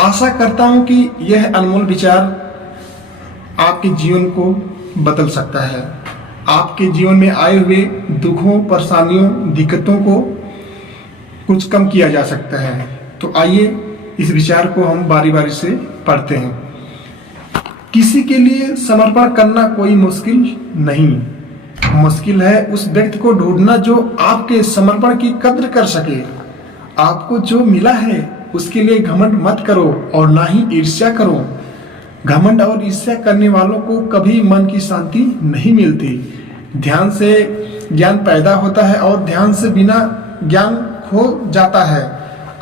आशा करता हूं कि यह अनमोल विचार आपके जीवन को बदल सकता है। आपके जीवन में आए हुए दुखों, परेशानियों, दिक्कतों को कुछ कम किया जा सकता है। तो आइए इस विचार को हम बारी बारी से पढ़ते हैं। किसी के लिए समर्पण करना कोई मुश्किल नहीं, मुश्किल है उस व्यक्ति को ढूंढना जो आपके समर्पण की कद्र कर सके। आपको जो मिला है उसके लिए घमंड मत करो और ना ही ईर्ष्या करो। घमंड और ईर्ष्या करने वालों को कभी मन की शांति नहीं मिलती। ध्यान से ज्ञान पैदा होता है और ध्यान से बिना ज्ञान खो जाता है।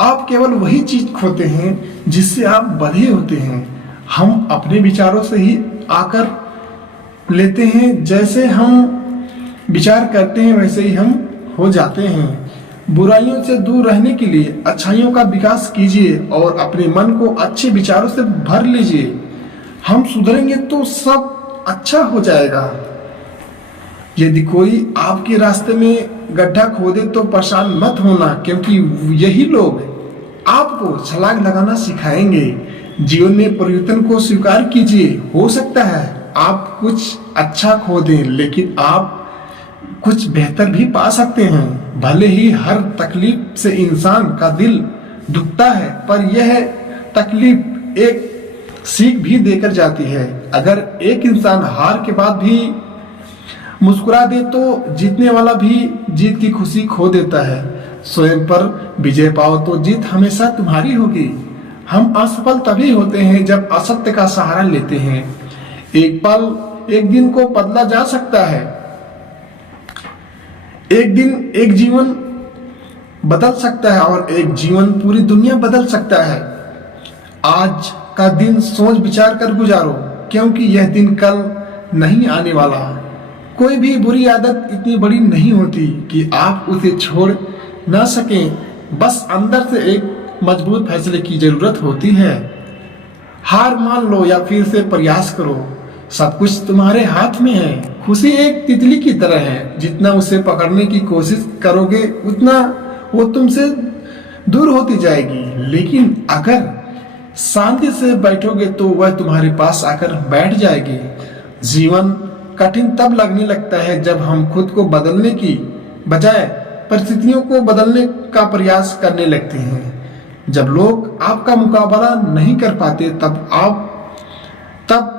आप केवल वही चीज खोते हैं जिससे आप बंधे होते हैं। हम अपने विचारों से ही आकर लेते हैं, जैसे हम विचार करते हैं वैसे ही हम हो जाते हैं। बुराइयों से दूर रहने के लिए अच्छाइयों का विकास कीजिए और अपने मन को अच्छे विचारों से भर लीजिए। हम सुधरेंगे तो सब अच्छा हो जाएगा। यदि कोई आपके रास्ते में गड्ढा खोदे तो परेशान मत होना, क्योंकि यही लोग आपको छलांग लगाना सिखाएंगे। जीवन में परिवर्तन को स्वीकार कीजिए। हो सकता है आप कुछ अच्छा खो दें, लेकिन आप कुछ बेहतर भी पा सकते हैं। भले ही हर तकलीफ से इंसान का दिल दुखता है, पर यह तकलीफ एक सीख भी देकर जाती है। अगर एक इंसान हार के बाद भी मुस्कुरा दे तो जीतने वाला भी जीत की खुशी खो देता है। स्वयं पर विजय पाओ तो जीत हमेशा तुम्हारी होगी। हम असफल तभी होते हैं जब असत्य का सहारा लेते हैं। एक पल एक दिन को बदला जा सकता है। एक दिन एक जीवन बदल सकता है और एक जीवन पूरी दुनिया बदल सकता है। आज का दिन सोच विचार कर गुजारो, क्योंकि यह दिन कल नहीं आने वाला। कोई भी बुरी आदत इतनी बड़ी नहीं होती कि आप उसे छोड़ ना सकें। बस अंदर से एक मजबूत फैसले की जरूरत होती है। हार मान लो या फिर से प्रयास करो, सब कुछ तुम्हारे हाथ में है। खुशी एक तितली की तरह है, जितना उसे पकड़ने की कोशिश करोगे उतना वो तुमसे दूर होती जाएगी। लेकिन अगर शांति से बैठोगे तो वह तुम्हारे पास आकर बैठ जाएगी। जीवन कठिन तब लगने लगता है जब हम खुद को बदलने की बजाय परिस्थितियों को बदलने का प्रयास करने लगते हैं। जब लोग आपका मुकाबला नहीं कर पाते तब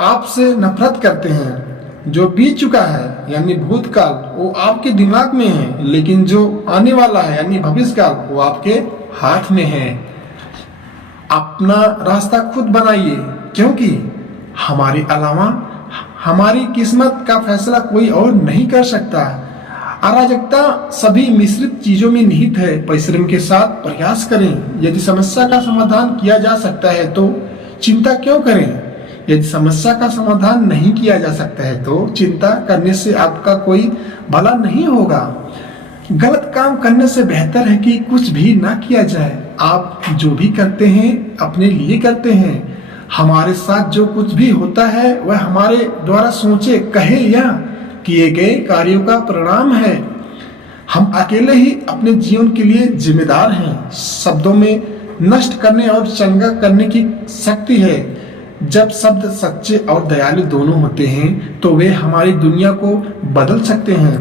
आपसे नफरत करते हैं। जो बीत चुका है यानी भूतकाल वो आपके दिमाग में है, लेकिन जो आने वाला है यानी भविष्यकाल वो आपके हाथ में है। अपना रास्ता खुद बनाइए, क्योंकि हमारे अलावा हमारी किस्मत का फैसला कोई और नहीं कर सकता। अराजकता सभी मिश्रित चीजों में निहित है। परिश्रम के साथ प्रयास करें। यदि समस्या का समाधान किया जा सकता है तो चिंता क्यों करें? यदि समस्या का समाधान नहीं किया जा सकता है तो चिंता करने से आपका कोई भला नहीं होगा। गलत काम करने से बेहतर है कि कुछ भी ना किया जाए। आप जो भी करते हैं अपने लिए करते हैं। हमारे साथ जो कुछ भी होता है वह हमारे द्वारा सोचे, कहे या किए गए कार्यों का परिणाम है। हम अकेले ही अपने जीवन के लिए जिम्मेदार हैं। शब्दों में नष्ट करने और चंगा करने की शक्ति है। जब शब्द सच्चे और दयालु दोनों होते हैं तो वे हमारी दुनिया को बदल सकते हैं।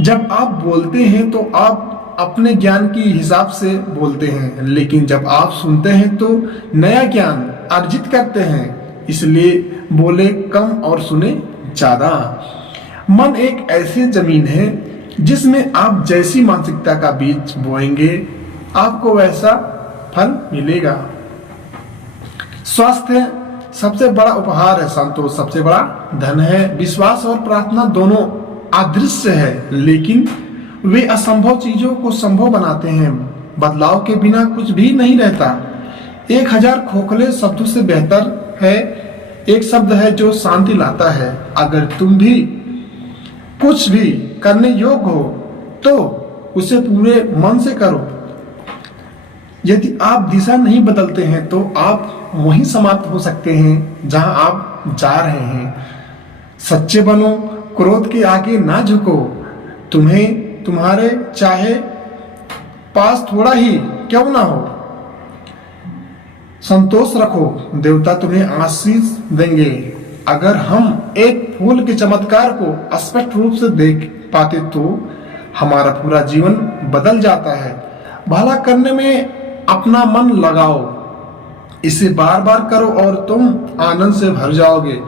जब आप बोलते हैं तो आप अपने ज्ञान की हिसाब से बोलते हैं, लेकिन जब आप सुनते हैं तो नया ज्ञान अर्जित करते हैं। इसलिए बोले कम और सुने ज्यादा। मन एक ऐसी जमीन है जिसमें आप जैसी मानसिकता का बीज बोएंगे आपको वैसा फल मिलेगा। स्वास्थ्य सबसे बड़ा उपहार है। संतोष सबसे बड़ा धन है। विश्वास और प्रार्थना दोनों अदृश्य है, लेकिन वे असंभव चीजों को संभव बनाते हैं। बदलाव के बिना कुछ भी नहीं रहता। 1000 खोखले शब्दों से बेहतर है एक शब्द है जो शांति लाता है। अगर तुम भी कुछ भी करने योग्य हो तो उसे पूरे मन से करो। यदि आप दिशा नहीं बदलते हैं तो आप वहीं समाप्त हो सकते हैं जहां आप जा रहे हैं। सच्चे बनो, क्रोध के आगे ना झुको। तुम्हें तुम्हारे चाहे पास थोड़ा ही क्यों ना हो, संतोष रखो, देवता तुम्हें आशीष देंगे। अगर हम एक फूल के चमत्कार को स्पष्ट रूप से देख पाते तो हमारा पूरा जीवन बदल जाता है। भला करने में अपना मन लगाओ, इसे बार बार करो और तुम आनंद से भर जाओगे।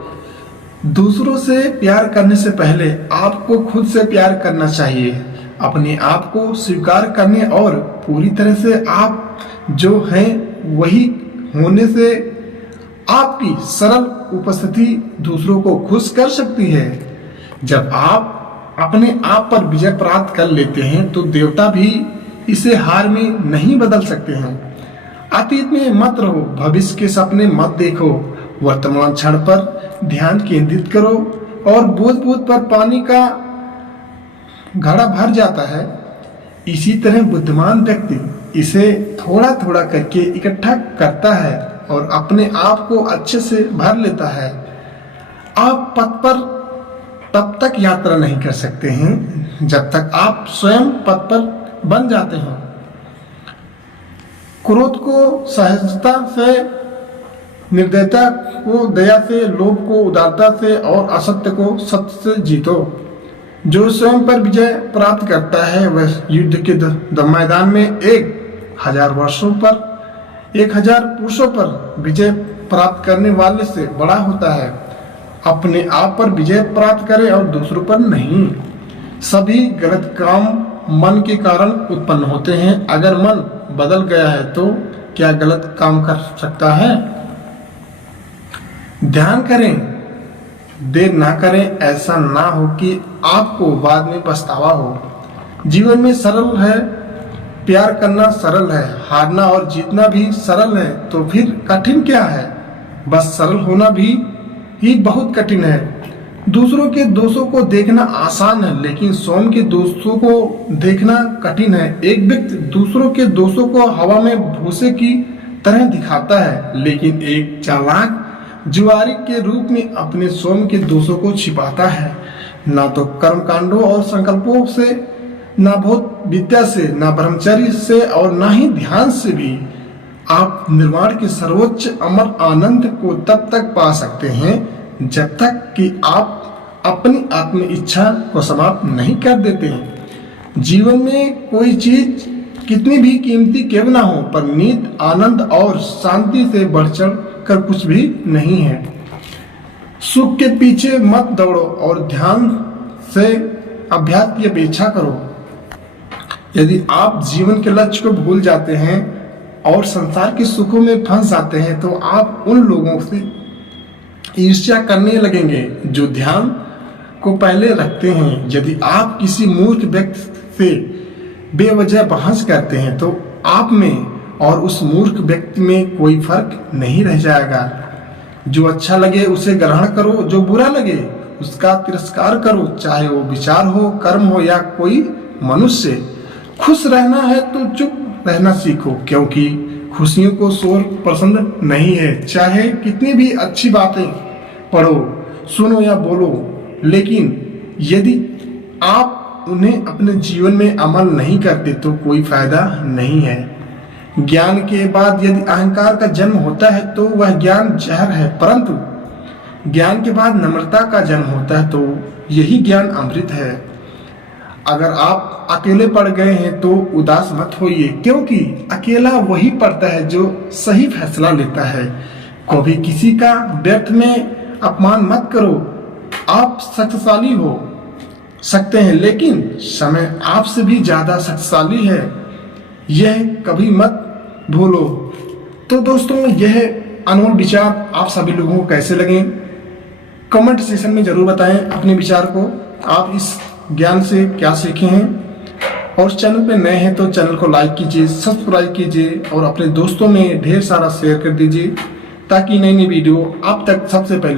दूसरों से प्यार करने से पहले आपको खुद से प्यार करना चाहिए। अपने आप को स्वीकार करने और पूरी तरह से आप जो हैं वही होने से आपकी सरल उपस्थिति दूसरों को खुश कर सकती है। जब आप अपने आप पर विजय प्राप्त कर लेते हैं तो देवता भी इसे हार में नहीं बदल सकते हैं। अतीत में मत रहो, भविष्य के सपने मत देखो, वर्तमान क्षण पर ध्यान केंद्रित करो और बूंद बूंद पर पानी का घड़ा भर जाता है। इसी तरह बुद्धिमान व्यक्ति इसे थोड़ा थोड़ा करके इकट्ठा करता है और अपने आप को अच्छे से भर लेता है। आप पथ पर तब तक यात्रा नहीं कर सकते हैं जब तक आप स्वयं पथ पर बन जाते हैं। क्रोध को सहजता से, निर्दयता को दया से, लोभ को उदारता से और असत्य को सत्य से जीतो। जो स्वयं पर विजय प्राप्त करता है वह युद्ध के मैदान में 1000 वर्षों पर 1000 पुरुषों पर विजय प्राप्त करने वाले से बड़ा होता है। अपने आप पर विजय प्राप्त करें और दूसरों पर नहीं। सभी गलत काम मन के कारण उत्पन्न होते हैं। अगर मन बदल गया है तो क्या गलत काम कर सकता है? ध्यान करें, देर ना करें, ऐसा ना हो कि आपको बाद में पछतावा हो। जीवन में सरल है, प्यार करना सरल है, हारना और जीतना भी सरल है, तो फिर कठिन क्या है? बस सरल होना भी ही बहुत कठिन है। दूसरों के दोषों को देखना आसान है, लेकिन स्वयं के दोषों को देखना कठिन है। एक व्यक्ति दूसरों के दोषों को हवा में भूसे की तरह दिखाता है, लेकिन एक चालाक जुआरी के रूप में अपने स्वयं के दोषों को छिपाता है। ना तो कर्मकांडों और संकल्पों से, ना भौत विद्या से, ना ब्रह्मचर्य से और ना ही ध्यान से भी आप निर्वाण के सर्वोच्च अमर आनंद को तब तक पा सकते हैं जब तक कि आप अपनी आत्म इच्छा को समाप्त नहीं कर देते हैं। जीवन में कोई चीज कितनी भी कीमती क्यों ना हो, पर नींद, आनंद और शांति से बढ़ चढ़ कर कुछ भी नहीं है। सुख के पीछे मत दौड़ो और ध्यान से अभ्यास की अपेक्षा करो। यदि आप जीवन के लक्ष्य को भूल जाते हैं और संसार के सुखों में फंस जाते हैं तो आप उन लोगों से ईर्ष्या करने लगेंगे जो ध्यान को पहले रखते हैं। यदि आप किसी मूर्ख व्यक्ति से बेवजह बहस करते हैं तो आप में और उस मूर्ख व्यक्ति में कोई फर्क नहीं रह जाएगा। जो अच्छा लगे उसे ग्रहण करो, जो बुरा लगे उसका तिरस्कार करो, चाहे वो विचार हो, कर्म हो या कोई मनुष्य। खुश रहना है तो चुप रहना सीखो, क्योंकि खुशियों को शोर पसंद नहीं है। चाहे कितनी भी अच्छी बातें पढ़ो, सुनो या बोलो, लेकिन यदि आप उन्हें अपने जीवन में अमल नहीं करते तो कोई फायदा नहीं है। ज्ञान के बाद यदि अहंकार का जन्म होता है तो वह ज्ञान जहर है, परंतु ज्ञान के बाद नम्रता का जन्म होता है तो यही ज्ञान अमृत है। अगर आप अकेले पड़ गए हैं तो उदास मत होइए, क्योंकि अकेला वही पड़ता है जो सही फैसला लेता है। कभी किसी का व्यर्थ में अपमान मत करो। आप शक्तिशाली हो सकते हैं, लेकिन समय आपसे भी ज्यादा शक्तिशाली है, यह कभी मत भूलो। तो दोस्तों, यह अनमोल विचार आप सभी लोगों को कैसे लगे, कमेंट सेक्शन में जरूर बताएं अपने विचार को। आप इस ज्ञान से क्या सीखे हैं। और चैनल पे नए हैं तो चैनल को लाइक कीजिए, सब्सक्राइब कीजिए और अपने दोस्तों में ढेर सारा शेयर कर दीजिए, ताकि नई नई वीडियो आप तक सबसे पहले